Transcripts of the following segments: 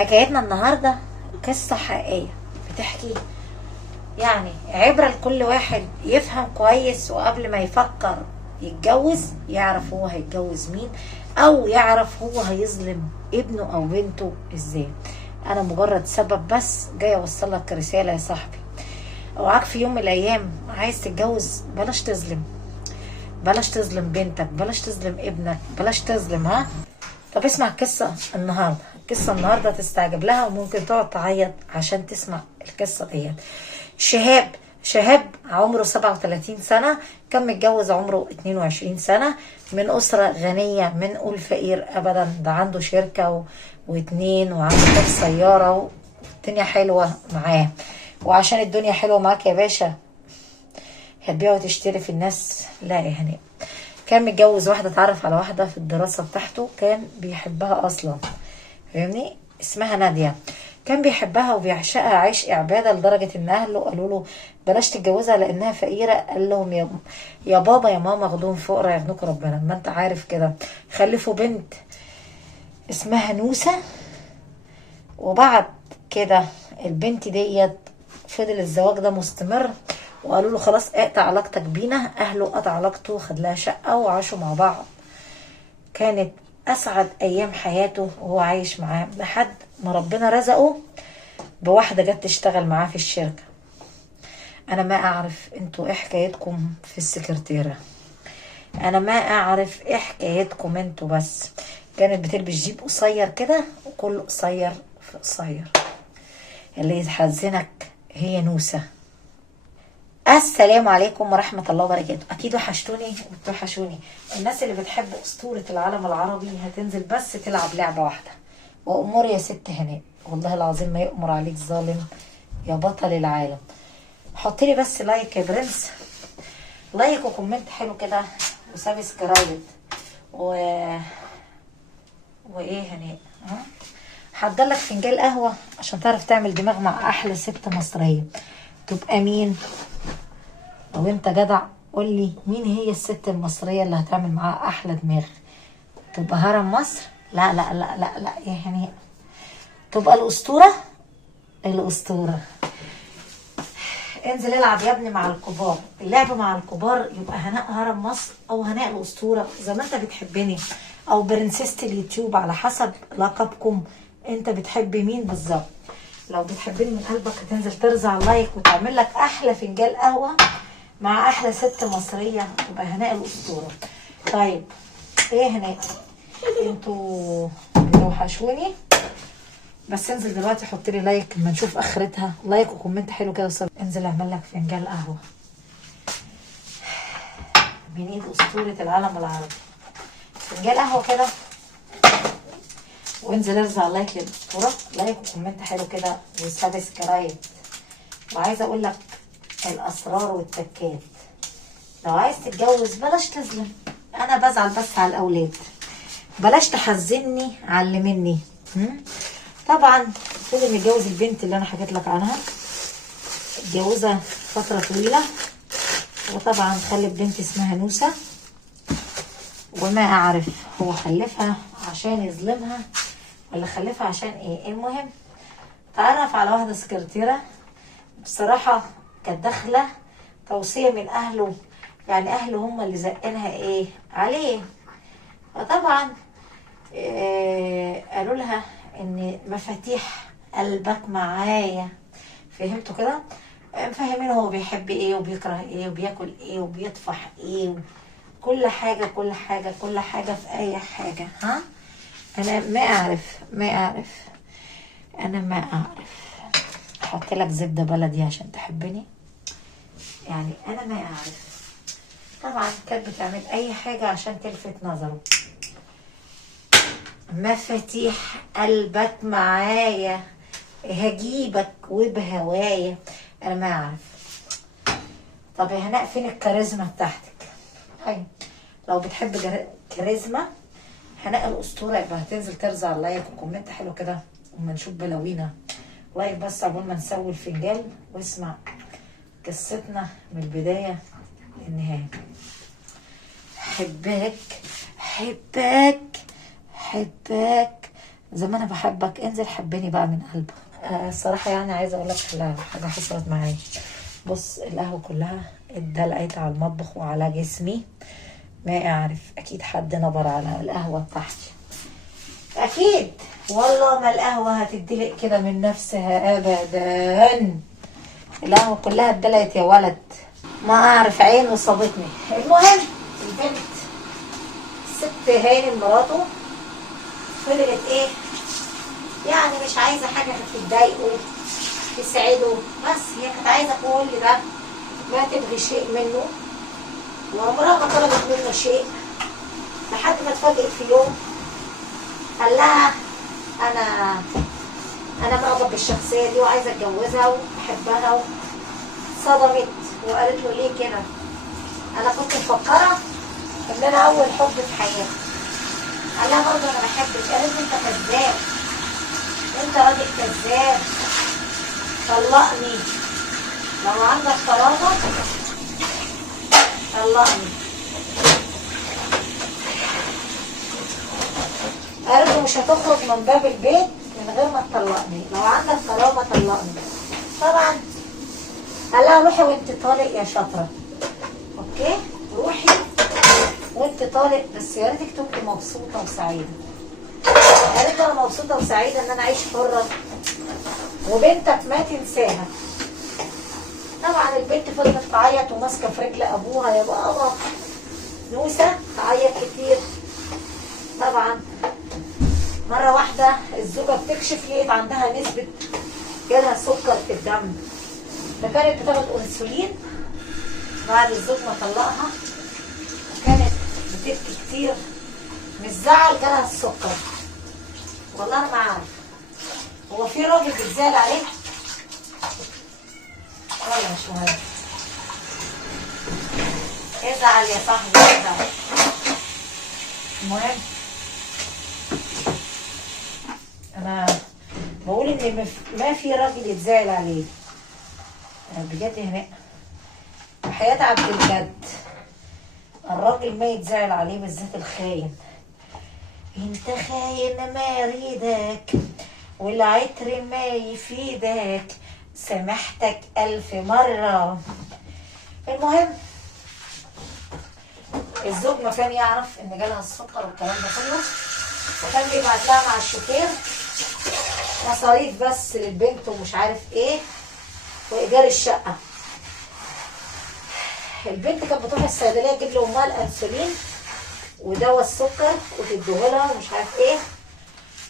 حكايتنا النهاردة قصة حقيقية بتحكي يعني عبرة لكل واحد يفهم كويس، وقبل ما يفكر يتجوز يعرف هو هيتجوز مين، او يعرف هو هيظلم ابنه او بنته ازاي. انا مجرد سبب بس جاي اوصل لك رسالة يا صاحبي. اوعاك في يوم من الايام عايز تتجوز بلاش تظلم، بلاش تظلم بنتك، بلاش تظلم ابنك، بلاش تظلم. ها طب اسمع القصة النهاردة. القصة النهاردة تستعجب لها وممكن تقعد تعيط عشان تسمع القصة ديت. شهاب عمره 37 سنة، كان متجوز عمره 22 سنة، من أسرة غنية، من قول فقير أبدا. ده عنده شركة واتنين، وعنده كام سيارة، والدنيا حلوة معاه. وعشان الدنيا حلوة معاك يا باشا هتبيع وتشتري في الناس؟ لا يا هناء. كان متجوز واحدة، اتعرف على واحدة في الدراسة بتاعته كان بيحبها أصلا، فاهمني، اسمها نادية. كان بيحبها وبيعشقها عشق عبادة، لدرجة ان اهله قالوا له بلاش تتجوزها لانها فقيرة. قال لهم يا بابا يا ماما خدوهم فقراء يغنوك ربنا، ما انت عارف كده. خلفوا بنت اسمها نوسة. وبعد كده البنت ديت فضل الزواج ده مستمر، وقالوا له خلاص اقطع علاقتك بينا. اهله قطع علاقته، خد لها شقة وعاشوا مع بعض. كانت اسعد ايام حياته وهو عايش معاه، لحد ما ربنا رزقه بواحدة جت تشتغل معاه في الشركة. انا ما اعرف انتوا ايه حكايتكم في السكرتيرة، انا ما اعرف ايه حكايتكم انتوا، بس كانت بتلبس جيب قصير كده وكله قصير في قصير. اللي يحزنك هي نوسة. السلام عليكم ورحمة الله وبركاته. أكيد وحشتوني وبتوحشوني. الناس اللي بتحب أسطورة العالم العربي هتنزل بس تلعب لعبة واحدة، وأمور يا ست هناء والله العظيم ما يأمر عليك ظالم يا بطل العالم. حط لي بس لايك يا برنس، لايك وكومنت حلو كده وسبسكرايب وايه هناء. حضر لك فنجان قهوة عشان تعرف تعمل دماغ مع أحلى ست مصرية. تبقى مين؟ لو انت جدع قول لي مين هي الست المصرية اللي هتعمل معاها احلى دماغ؟ تبقى هرم مصر؟ لا لا لا لا لا يا هناء. تبقى الاسطورة. الاسطورة. انزل العب يا ابني مع الكبار. اللعب مع الكبار يبقى هناء هرم مصر او هناء الاسطورة زي ما انت بتحبني، او برنسيست اليوتيوب على حسب لقبكم. انت بتحب مين بالظبط؟ لو بتحبني من قلبك هتنزل ترزع لايك وتعمل لك احلى فنجان قهوة مع احلى ست مصرية تبقى هناء الاسطورة. طيب ايه هناء، انتوا بتوحشوني، بس انزل دلوقتي حط لي لايك اما نشوف اخرتها. لايك وكومنت حلو كده انزل اعمل لك فنجان قهوة من ايد اسطورة العالم العربي. فنجان قهوة كده، وانزل ارزع لايك للاسطورة. لايك وكومنت حلو كده وسبسكرايب. وعايزة اقول لك الاسرار والتكات. لو عايز تتجوز بلاش تظلم، انا بزعل بس على الاولاد. بلاش تحزني علمني. طبعا فضل متجوز البنت اللي انا حكيت لك عنها، اتجوزها فتره طويله، وطبعا خلف بنت اسمها نوسه. وما اعرف هو خلفها عشان يظلمها ولا خلفها عشان ايه. المهم تعرف على واحده سكرتيره، بصراحه كانت داخله توصيه من اهله، يعني اهله هم اللي زقنها ايه عليه. فطبعا قالوا لها ان مفاتيح قلبك معايا، فهمتوا كده؟ مفهمين هو بيحب ايه وبيكره ايه وبياكل ايه وبيطفح ايه، كل حاجة كل حاجة كل حاجة في اي حاجة. ها انا ما اعرف انا ما اعرف احط لك زبدة بلدي عشان تحبني، يعني انا ما اعرف. طبعا كانت بتعمل اي حاجة عشان تلفت نظره. مفاتيح قلبك معايا، هجيبك وبهوايا. انا ما اعرف. طب يا هناء فين الكاريزما بتاعتك؟ طيب لو بتحب كاريزما هناء الاسطوره يبقى هتنزل ترزع لايك وكومنت حلو كده وما نشوف بلاوينا. لايك بس عقبال ما نسوي الفنجان واسمع قصتنا من البدايه للنهايه. حبك حبك حبك زي ما انا بحبك انزل حبني بقى من قلبك. الصراحه يعني عايزه اقول لك حاجه حصلت معايا. بص القهوه كلها اتدلقت على المطبخ وعلى جسمي، ما اعرف اكيد حد نبر على القهوه بتاعتي، اكيد والله ما القهوه هتدلق كده من نفسها ابدا. القهوه كلها اتدلقت يا ولد، ما اعرف عين وصابتني. المهم البنت الست هانم مراته فضلت ايه يعني مش عايزه حاجه تضايقه تسعده، بس هي كانت عايزه كل ده ما تبغي شيء منه، وعمرها ما طلبت منه شيء، لحد ما اتفاجئت في يوم قال لها انا معجب بالشخصيه دي وعايزه اتجوزها وبحبها. صدمت وقالت له ليه كده؟ انا كنت مفكره ان انا اول حب في حياتي. قال لها برضه انا بحبك. قالت له انت كذاب، انت راجل كذاب، طلقني لو عندك كرامه، طلقني. قالت له مش هتخرج من باب البيت من غير ما تطلقني، لو عندك كرامه طلقني. طبعا قال لها روحي وانت طالق يا شاطره، اوكي روحي وانت طالق، بس يا ريتك تبقي مبسوطه وسعيده. قالت انا مبسوطه وسعيده ان انا اعيش حره وبنتك ما تنساها. طبعا البنت فضلت تعيط وماسكه في رجل ابوها، يا بابا نوسه تعيط كتير. طبعا مره واحده الزوجه بتكشف لقيت عندها نسبه جالها سكر في الدم، فكانت بتاخد انسولين بعد الزوج ما طلقها، كانت بتبكي كتير من الزعل جالها السكر. والله انا ما عارف هو في راجل بيتزعل عليه ولا مش مهم. ازعل يا صاحبي ازعل. المهم انا بقول ان ما في راجل يتزعل عليه بجد هنا وحياة عبد الجد. الراجل ما يتزعل عليه، بالذات الخاين. انت خاين ما يريدك والعطر ما يفيدك، سامحتك 1000 مرة. المهم الزوج ما كان يعرف ان جالها السكر والكلام ده كله، وكان بيبعت لها مع الشوفير مصاريف بس للبنت ومش عارف ايه وايجار الشقه. البنت كانت بتروح الصيدليه تجيب لامها الانسولين ودواء السكر وتديهولها ومش عارف ايه،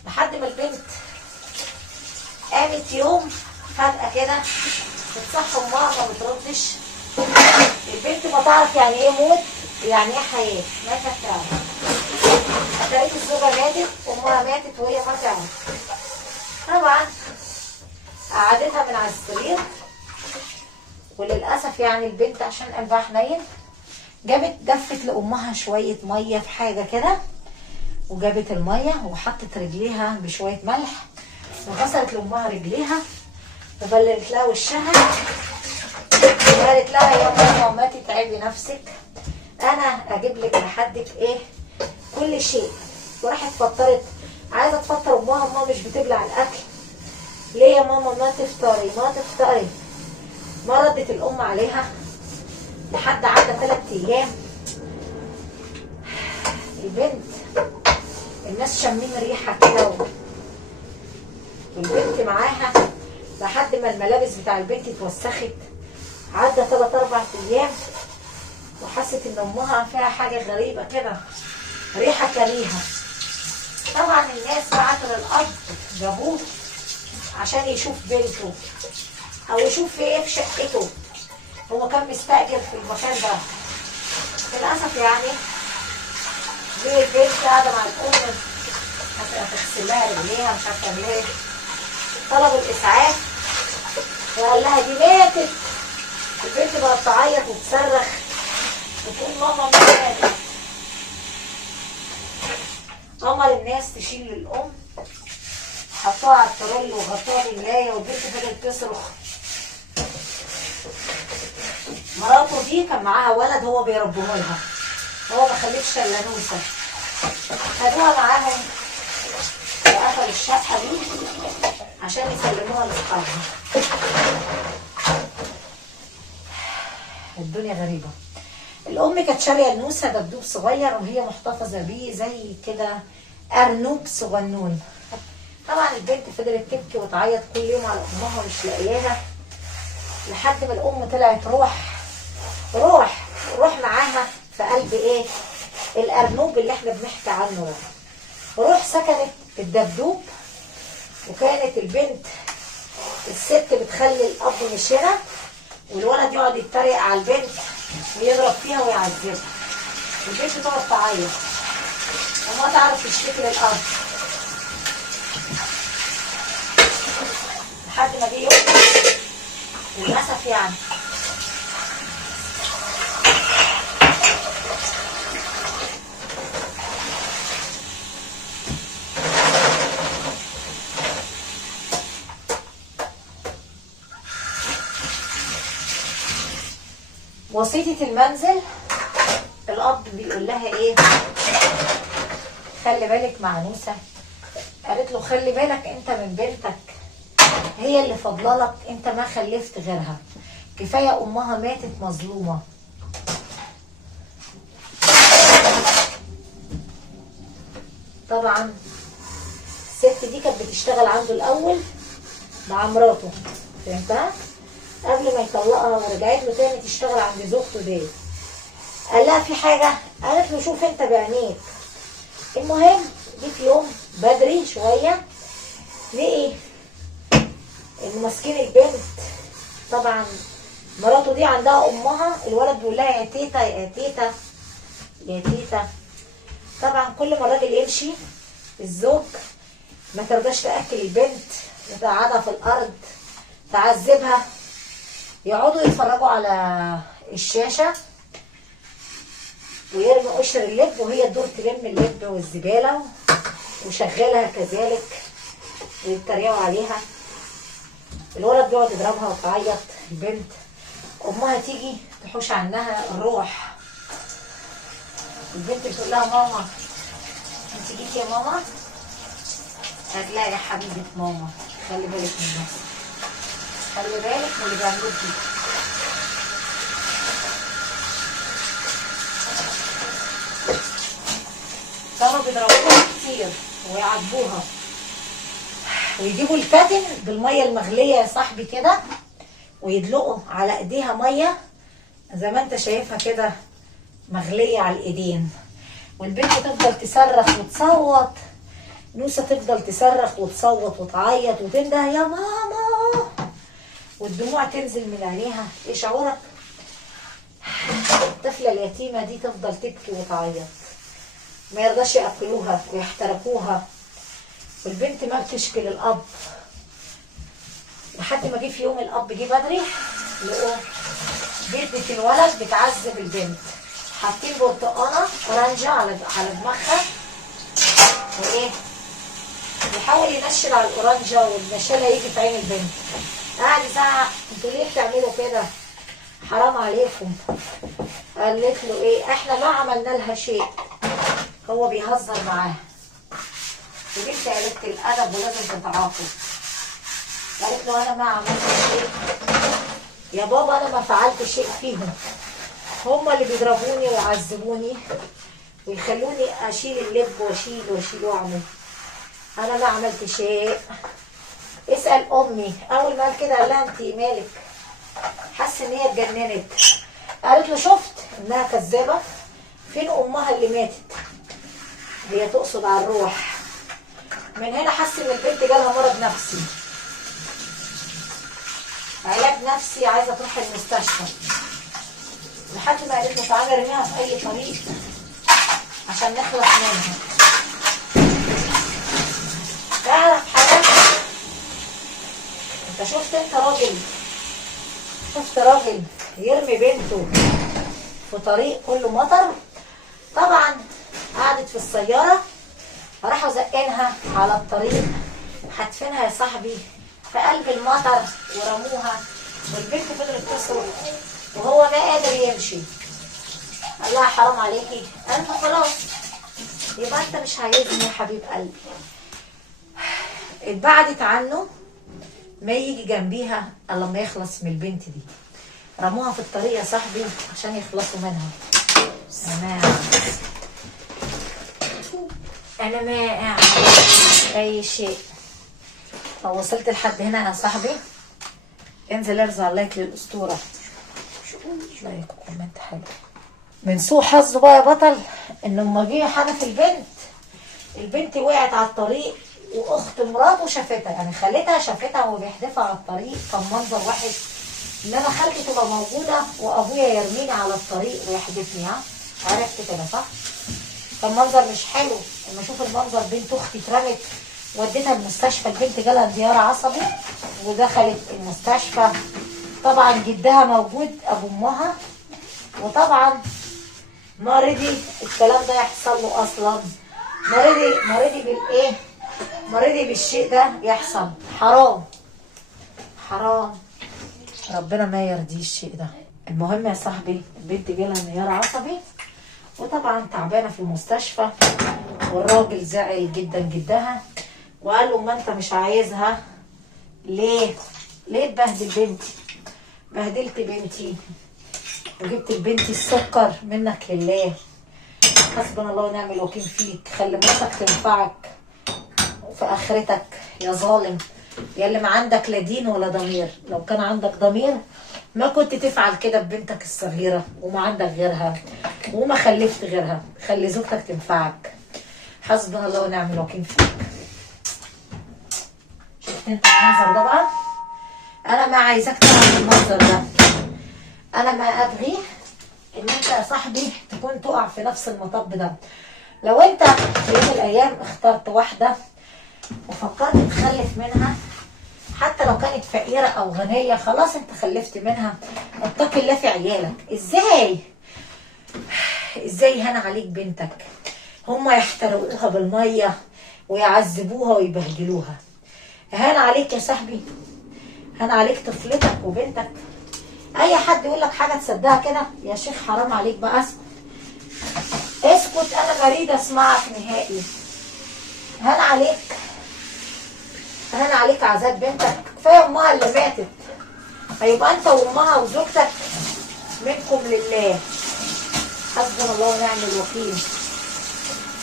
لحد ما البنت قامت يوم فجاه كده بتصحى امها ما بتردش. البنت ما تعرف يعني ايه موت يعني ايه حياه، ما كانت تعرف. لقيت الزوجه ماتت، امها ماتت وهي ما تعرف. طبعا قعدتها من على السرير، وللاسف يعني البنت عشان قلبها حنين جابت دفت لامها شويه ميه في حاجه كده، وجابت الميه وحطت رجليها بشويه ملح وغسلت لامها رجليها وبللت لها وشها وقالت لها يا ماما ما تتعبي نفسك، انا اجيب لك لحدك ايه كل شيء. وراحت فطرت، عايزه تفطر امها، امها مش بتبلع الاكل. ليه يا ماما ما تفطري ما تفطري؟ ما ردت الام عليها لحد عدى 3 ايام. البنت الناس شامين ريحه كده والبنت معاها لحد ما الملابس بتاع البنت اتوسخت. عدى 3-4 ايام وحست ان امها فيها حاجه غريبه كده، ريحه كريهه. طبعا الناس بعتوا للاب جابوه عشان يشوف بنته او يشوف في ايه في شقته، هو كان مستأجر في المكان ده. للاسف يعني ليه البنت قاعده مع الام هتغسل لها رجليها مش عارفه تعمل ايه. طلبوا الاسعاف وقال لها دي ماتت. البنت بقت تعيط وتصرخ وتقول ماما ماتت. امر الناس تشيل الام، حطوها على الترول وغطوها بالملايه، والبنت فضلت تصرخ. مراته دي كان معاها ولد هو بيربوه لها، هو ما خلفش الا نوسه. خدوها معاهم وقفلوا الشقه دي عشان يسلموها لاصحابها. الدنيا غريبه. الام كانت شاريه لنوسه دبدوب صغير وهي محتفظه بيه زي كده ارنوب صغنون. طبعا البنت فضلت تبكي وتعيط كل يوم على امها ومش لاقياها، لحد ما الام طلعت روح معاها في قلب ايه الارنوب اللي احنا بنحكي عنه ده. روح سكنت الدبدوب، وكانت البنت الست بتخلي الاب مش هنا، والولد يقعد يتريق على البنت ويضرب فيها ويعذبها. البنت تقعد تعيط وما تعرف تشتكي للاب، لحد ما جه يوم للاسف يعني وسيطة المنزل الاب بيقول لها ايه؟ خلي بالك مع نوسة. قالت له خلي بالك انت من بنتك، هي اللي فضللك، انت ما خلفت غيرها، كفايه امها ماتت مظلومه. طبعا الست دي كانت بتشتغل عنده الاول مع مراته، فهمتها؟ قبل ما يطلقها ورجعت له تاني تشتغل عند زوجته دي. قال لها في حاجه؟ قالت له شوف انت بعينيك. المهم جه في يوم بدري شويه لقي ان ماسكين البنت. طبعا مراته دي عندها امها، الولد بيقول لها يا تيتا يا تيتا يا تيتا. طبعا كل ما الراجل يمشي الزوج ما ترضاش تاكل البنت وتقعدها في الارض تعذبها. يقعدوا يتفرجوا على الشاشه ويرمي قشر اللب وهي تدور تلم اللب والزباله وشغالها كذلك ويتريقوا عليها. الولد بيقعد يضربها وتعيط البنت. امها تيجي تحوش عنها الروح. البنت بتقول لها ماما انت جيتي يا ماما؟ قالت لا يا حبيبه ماما خلي بالك من نفسك، خلي بالك من اللي بيعملوك فيك. كانوا بيضربوها كتير ويعاتبوها ويجيبوا الكاتن بالميه المغليه يا صاحبي كده ويدلقوا على ايديها ميه زي ما انت شايفها كده مغليه على الايدين، والبنت تفضل تصرخ وتصوت. نوسه تفضل تصرخ وتصوت وتعيط وتنده يا ماما والدموع تنزل من عينيها. ايه شعورك؟ الطفله اليتيمه دي تفضل تبكي وتعيط، ما يرضاش ياكلوها ويحترقوها، والبنت ما بتشكي للاب. لحد ما جه في يوم الاب جه بدري لقوا جدة الولد بتعذب البنت، حاطين برتقانه اورنجه على دماغها وايه يحاول ينشر على الاورنجه والنشاله يجي في عين البنت. قاعد يزعق انتوا ليه بتعملوا كده؟ حرام عليكم. قالت له ايه؟ احنا ما عملنا لها شيء، هو بيهزر معاها. وبنت قالت الادب ولازم تتعاقب. قالت له انا ما عملت شيء يا بابا، انا ما فعلت شيء فيهم، هما اللي بيضربوني ويعذبوني ويخلوني اشيل اللب واشيل واعمل، انا ما عملت شيء. اسال امي. اول ما قال كده قال لها انت مالك؟ حس ان هي اتجننت. قالت له شفت انها كذابه، فين امها اللي ماتت؟ هي تقصد على الروح. من هنا حس ان البنت جالها مرض نفسي، علاج نفسي، عايزه تروح المستشفى. لحد ما قالت له تعالى ارميها في اي طريق عشان نخلص منها. تعرف حاجه؟ انت شفت راجل يرمي بنته في طريق كله مطر؟ طبعا قعدت في السياره راحوا زقينها على الطريق، حاتفينها يا صاحبي في قلب المطر ورموها، والبنت فضلت تصرخ وهو ما قادر يمشي. قال لها حرام عليكي. قالت له خلاص يبقى انت مش عايزني يا حبيب قلبي. اتبعدت عنه، ما يجي جنبيها الا لما يخلص من البنت دي. رموها في الطريق يا صاحبي عشان يخلصوا منها. انا ما اعمل اي شيء. لو وصلت لحد هنا يا صاحبي انزل ارزع لايك للاسطوره، لايك وكومنت حلو. من سوء حظه بقى يا بطل ان لما جه حدف البنت وقعت على الطريق، واخت مراته شافتها، يعني خالتها شافتها وهو بيحدفها على الطريق. كان منظر وحش ان انا خالتي تبقى موجوده وابويا يرميني على الطريق ويحدفني. عرفت كده صح؟ كان منظر مش حلو. لما اشوف المنظر بنت اختي اترمت وديتها المستشفى، البنت جالها انهيار عصبي ودخلت المستشفى. طبعا جدها موجود ابو امها، وطبعا ما رضي الكلام ده يحصل له اصلا. ما رضي بالايه؟ ما رضي بالشيء ده يحصل. حرام حرام، ربنا ما يرضيه الشيء ده. المهم يا صاحبي البنت جالها انهيار عصبي وطبعا تعبانه في المستشفى، والراجل زعل جدا جدها وقال له ما انت مش عايزها ليه تبهدل بنتي؟ بهدلت بنتي وجبت لبنتي السكر منك لله. حسبنا الله ونعم الوكيل فيك. خلي مراتك تنفعك في اخرتك يا ظالم، يا اللي ما عندك لا دين ولا ضمير. لو كان عندك ضمير ما كنت تفعل كده ببنتك الصغيره وما عندك غيرها وما خلفت غيرها. خلي زوجتك تنفعك. حسبنا الله ونعم الوكيل فيك. شفت انت المنظر ده بقى؟ انا ما عايزاك تعمل المنظر ده. انا ما ابغيه ان انت يا صاحبي تكون تقع في نفس المطب ده. لو انت في يوم من الايام اخترت واحده وفكرت تخلف منها، حتى لو كانت فقيره او غنيه، خلاص انت خلفت منها، اتقي الله في عيالك. ازاي هان عليك بنتك؟ هما يحترقوها بالميه ويعذبوها ويبهدلوها. هان عليك يا صاحبي، هان عليك طفلتك وبنتك. اي حد يقول لك حاجه تصدقها كده؟ يا شيخ حرام عليك بقى، اسكت. انا مريضه اسمعك نهائي. هان عليك عذاب بنتك. كفايه امها اللي ماتت، هيبقى انت وامها وزوجتك منكم لله. حسبنا الله ونعم الوكيل.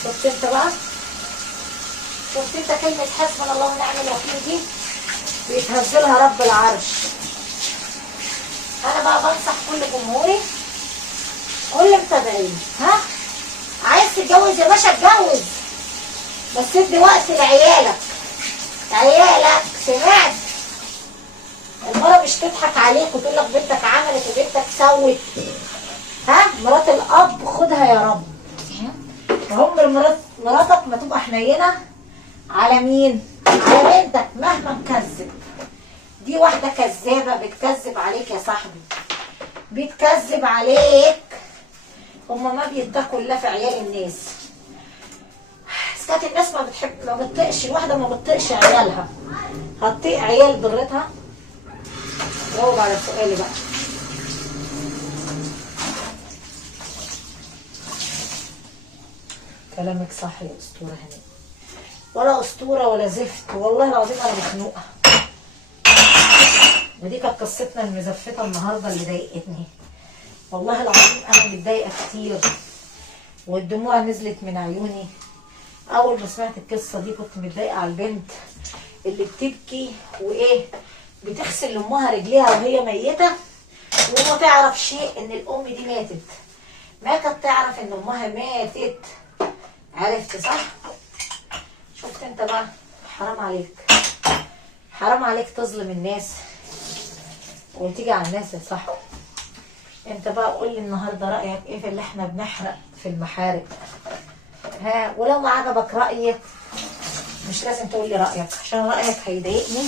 شفت انت بقى؟ شفت انت كلمه حسبنا الله ونعم الوكيل دي بيتهزلها رب العرش. انا بقى بنصح كل جمهوري، كل متابعين، عايز تتجوز يا باشا اتجوز، بس ادي وقت لعيالك. سمعت؟ المرة مش تضحك عليك وتقول لك بنتك عملت وبنتك سوت. مرات الاب خدها يا رب. عمر مراتك ما تبقى حنينه على مين؟ على بنتك مهما تكذب. دي واحده كذابه بتكذب عليك يا صاحبي، بتكذب عليك. هما ما بيتقوا الله في عيال الناس. سكات الناس ما بتطقش. الواحده ما بتطقش عيالها، هتطيق عيال ضرتها؟ جاوب على سؤالي بقى. كلامك صح يا اسطوره هناء. ولا اسطوره ولا زفت، والله العظيم انا مخنوقه. ودي كانت قصتنا المزفته النهارده اللي ضايقتني. والله العظيم انا متضايقه كتير والدموع نزلت من عيوني. اول ما سمعت القصه دي كنت متضايقه على البنت اللي بتبكي بتغسل لامها رجليها وهي ميته، وما تعرف شيء ان الام دي ماتت. ما كانت تعرف ان امها ماتت. عرفت صح؟ شفت انت بقى؟ حرام عليك تظلم الناس وتيجي على الناس يا صاحبي. انت بقى قول لي النهارده رايك ايه في اللي احنا بنحرق في المحارق؟ ولو ما عجبك رايي مش لازم تقول لي رايك، عشان رايك هيضايقني.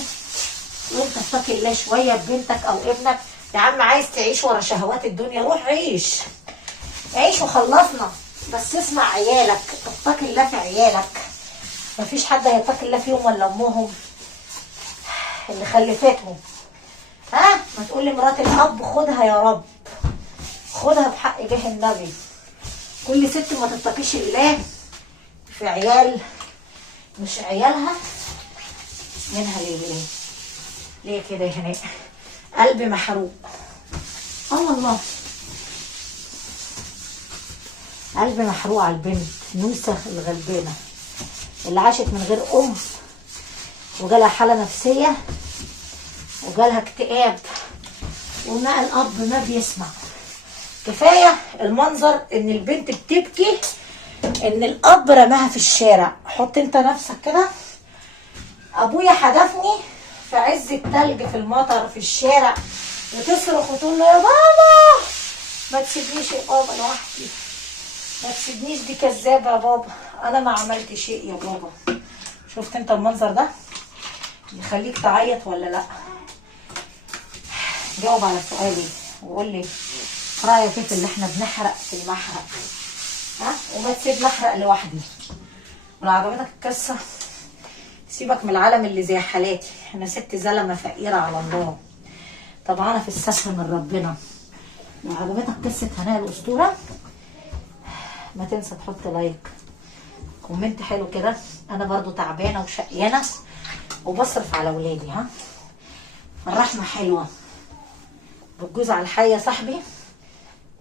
وانت اتقي الله شويه ببنتك او ابنك. يا عم عايز تعيش ورا شهوات الدنيا روح عيش وخلصنا، بس اسمع عيالك، اتقي الله في عيالك. مفيش حد هيتقي الله فيهم ولا امهم اللي خلفتهم. ما تقول لي مرات الاب خدها يا رب، خدها بحق جاه النبي. كل ست ما تتقيش الله في عيال مش عيالها منها ليه؟ ليه كده يا هناء؟ قلبي محروق. والله قلبي محروق على البنت نوسة الغلبانة اللي عاشت من غير ام وجالها حالة نفسية وجالها اكتئاب وما الاب ما بيسمع. كفاية المنظر ان البنت بتبكي ان الاب رماها في الشارع. حط انت نفسك كده، ابويا حدفني في عز التلج في المطر في الشارع وتصرخ وتقول له يا بابا ما تسيبنيش يا بابا لوحدي، ما تسيبنيش، دي كذابه يا بابا، انا ما عملت شيء يا بابا. شفت انت المنظر ده يخليك تعيط ولا لا؟ جاوب على سؤالي وقول لي رايك ايه في اللي احنا بنحرق في المحرق، ها؟ وما تسيبني احرق لوحدي. ولو عجبتك القصه سيبك من العالم اللي زي حالاتي، انا ست زلمه فقيره على الله طبعا في الستر من ربنا. لو عجبتك قصه هناء الاسطوره ما تنسى تحط لايك كومنت حلو كده. انا برضو تعبانه وشقيانه وبصرف على ولادي، ها؟ الرحمه حلوه بالجوز على الحي يا صاحبي،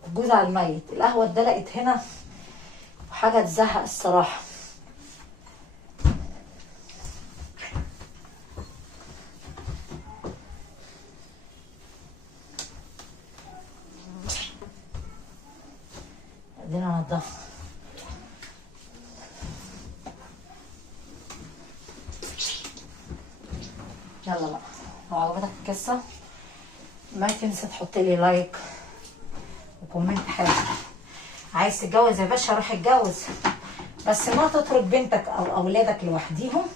بالجوز على الميت. القهوه اتدلقت هنا وحاجه تزهق الصراحه. ادينا نضفها. يلا بقى، لو عجبتك القصه ما تنسى تحط لي لايك وكومنت حلو. عايز تتجوز يا باشا روح اتجوز، بس ما تترك بنتك او اولادك لوحديهم.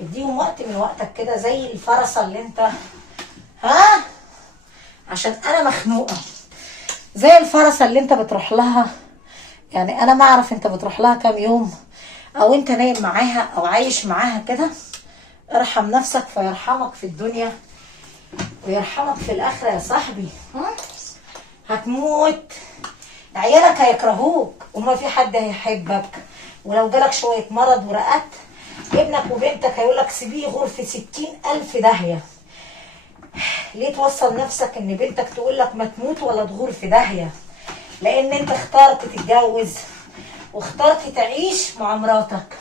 اديهم وقت من وقتك كده زي الفرصه اللي انت، ها؟ عشان انا مخنوقه. زي الفرصه اللي انت بتروح لها، يعني انا ما اعرف انت بتروح لها كام يوم او انت نايم معاها او عايش معاها كده. ارحم نفسك فيرحمك في الدنيا ويرحمك في الاخره يا صاحبي. هتموت، عيالك هيكرهوك وما في حد هيحبك، ولو جالك شويه مرض ورقت ابنك وبنتك هيقولك سيبيه يغور في 60,000 داهيه. ليه توصل نفسك ان بنتك تقولك ما تموت ولا تغور في داهيه؟ لان انت اخترت تتجوز واخترت تعيش مع مراتك.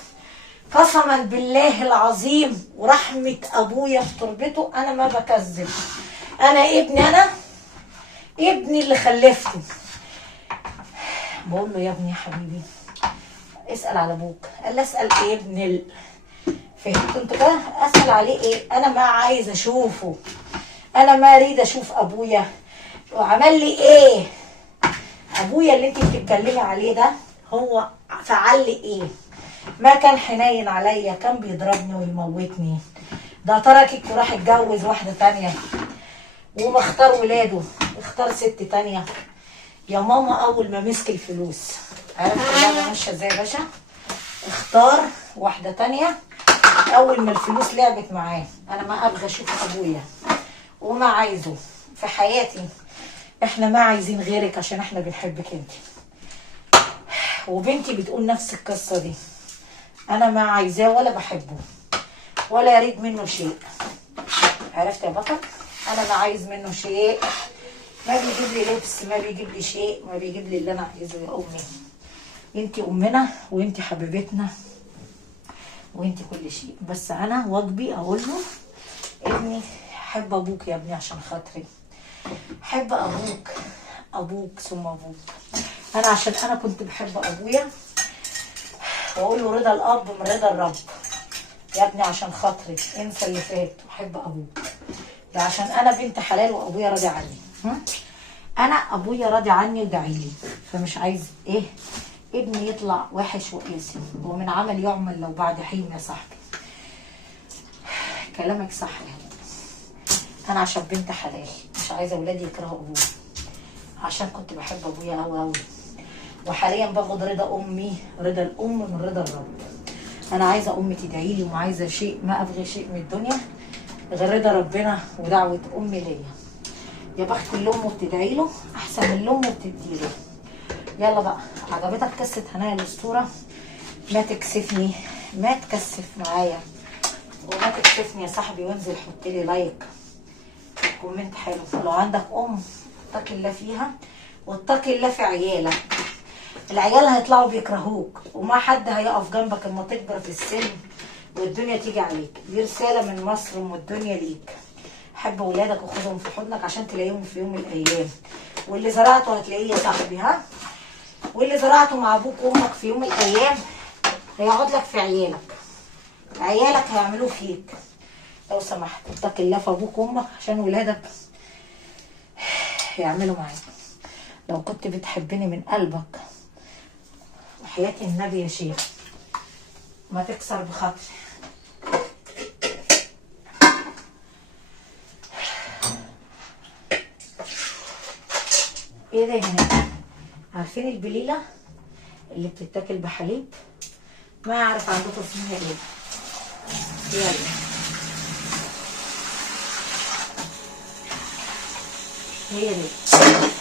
قسما بالله العظيم ورحمة ابويا في تربته انا ما بكذب، انا ابني اللي خلفته بقول له يا ابني يا حبيبي اسأل على ابوك. قال لي اسأل ايه ابن فهمت انت كده؟ اسأل عليه ايه؟ انا ما عايز اشوفه، انا ما اريد اشوف ابويا وعمل لي ايه. ابويا اللي انت بتتكلمي عليه ده هو فعل لي ايه؟ ما كان حنين عليا، كان بيضربني ويموتني. ده تركك وراح اتجوز واحده تانيه وما اختار ولاده، اختار ست تانيه. يا ماما اول ما مسك الفلوس عرفت اللعبه ماشيه ازاي يا باشا؟ اختار واحده تانيه اول ما الفلوس لعبت معاه. انا ما ابغى اشوف ابويا وما عايزه في حياتي. احنا ما عايزين غيرك عشان احنا بنحبك انت. وبنتي بتقول نفس القصه دي، انا ما عايزاه ولا بحبه ولا يريد منه شيء. عرفت يا بطل؟ انا ما عايز منه شيء، ما بيجيب لي لبس، ما بيجيب لي شيء، ما بيجيب لي اللي انا عايزه. يا امي انتي امنا وانتي حبيبتنا وانتي كل شيء، بس انا واجبي اقول له ابني حب ابوك يا ابني عشان خاطري، حب ابوك، ابوك ثم ابوك. انا عشان انا كنت بحب ابويا واقول له رضا الاب من رضا الرب. يا ابني عشان خاطري انسى اللي فات وحب ابوك. ده عشان انا بنت حلال وابويا راضي عني. انا ابويا راضي عني وداعيلي، فمش عايز ايه ابني يطلع وحش وقاسي. ومن عمل يعمل لو بعد حين يا صاحبي. كلامك صح يا هلا. انا عشان بنت حلال مش عايزه اولادي يكرهوا ابويا، عشان كنت بحب ابويا قوي قوي. وحاليا باخد رضا امي، رضا الام من رضا الرب. انا عايزه امي تدعي لي وما عايزه شيء، ما ابغي شيء من الدنيا غير رضا ربنا ودعوه امي ليا. يا بخت اللي امه بتدعي له احسن من اللي امه بتدي له. يلا بقى، عجبتك قصه هناء الاسطوره؟ ما تكسفني، ما تكسف معايا وما تكسفني يا صاحبي وانزل حط لي لايك كومنت حلو. لو عندك اتقي الله فيها واتقي الله في عيالك. العيال هيطلعوا بيكرهوك وما حد هيقف جنبك اما تكبر في السن والدنيا تيجي عليك. دي رساله من مصر ام الدنيا ليك. حب ولادك وخدهم في حضنك عشان تلاقيهم في يوم من الايام. واللي زرعته هتلاقيه يا صاحبي، ها؟ واللي زرعته مع ابوك وامك في يوم من الايام هيقعد لك في عيالك. عيالك هيعملوه فيك. لو سمحت اتقي الله في ابوك وامك عشان ولادك يعملوا معاك. لو كنت بتحبني من قلبك وحياة النبي يا شيخ ما تكسر بخاطري. ايه ده هنا؟ عارفين البليله اللي بتتاكل بحليب؟ ما اعرف عندكم اسمها ايه. يلا هي دي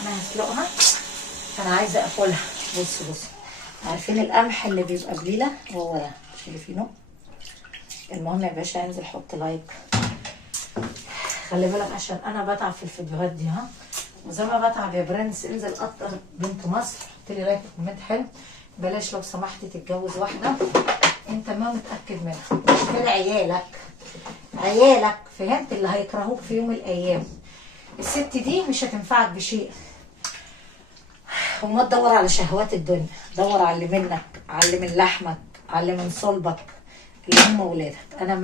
انا هسلقها. انا عايزه اكلها. بص عارفين القمح اللي بيبقى بليله؟ هو ده شايفينه. المهم يا باشا انزل حط لايك. خلي بالك عشان انا بتعب في الفيديوهات دي، ها؟ وزي ما بتعب يا برنس انزل قطر بنت مصر حط لي لايك وكومنت حلو. بلاش لو سمحت تتجوز واحده انت ما متاكد منها. كده عيالك فهمت اللي هيكرهوك في يوم من الايام. الست دي مش هتنفعك بشيء. وما تدور على شهوات الدنيا، دور على اللي منك، على اللي من لحمك، على اللي من صلبك اللي هم ولادك. انا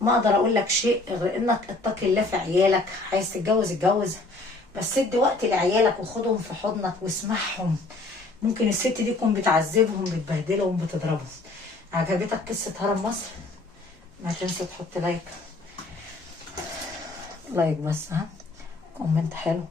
ما اقدر اقول لك شيء غير انك اتقي الله في عيالك. عايز تتجوز اتجوز بس ادي وقت لعيالك وخدهم في حضنك واسمعهم. ممكن الست دي تكون بتعذبهم بتبهدلهم بتضربهم. عجبتك قصه هرم مصر؟ ما تنسى تحط لايك بس، ها؟ كومنت حلو.